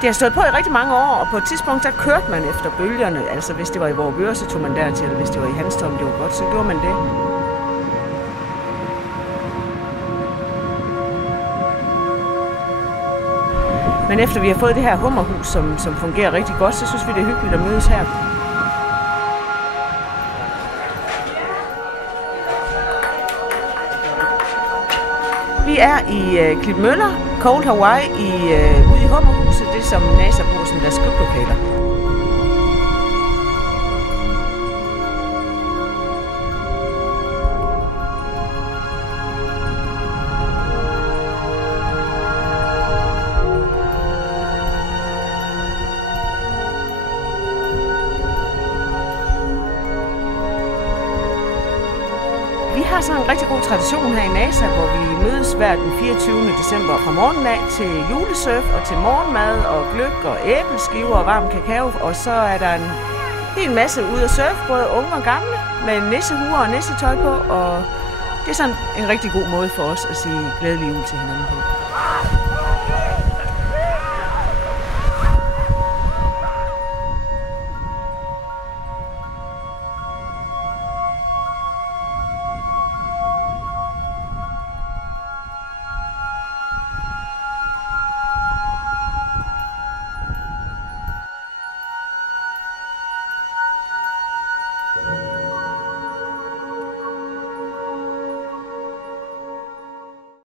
Det har stået på i rigtig mange år, og på et tidspunkt så kørte man efter bølgerne. Altså hvis det var i Vorupør, så tog man dertil, eller hvis det var i Hanstholm, det var godt, så gjorde man det. Men efter vi har fået det her hummerhus, som fungerer rigtig godt, så synes vi, det er hyggeligt at mødes her. Vi er i Klitmøller, Cold Hawaii, ude i hummerhuset, det som NASA bruger som deres klublokaler. Vi har så en rigtig god tradition her i NASA, hvor vi mødes hver den 24. december fra morgenen af til julesurf og til morgenmad og gløgg og æbleskiver og varm kakao. Og så er der en hel masse ude at surfe, både unge og gamle, med nissehuer og nissetøj på. Og det er sådan en rigtig god måde for os at sige glædelig jul til hinanden på.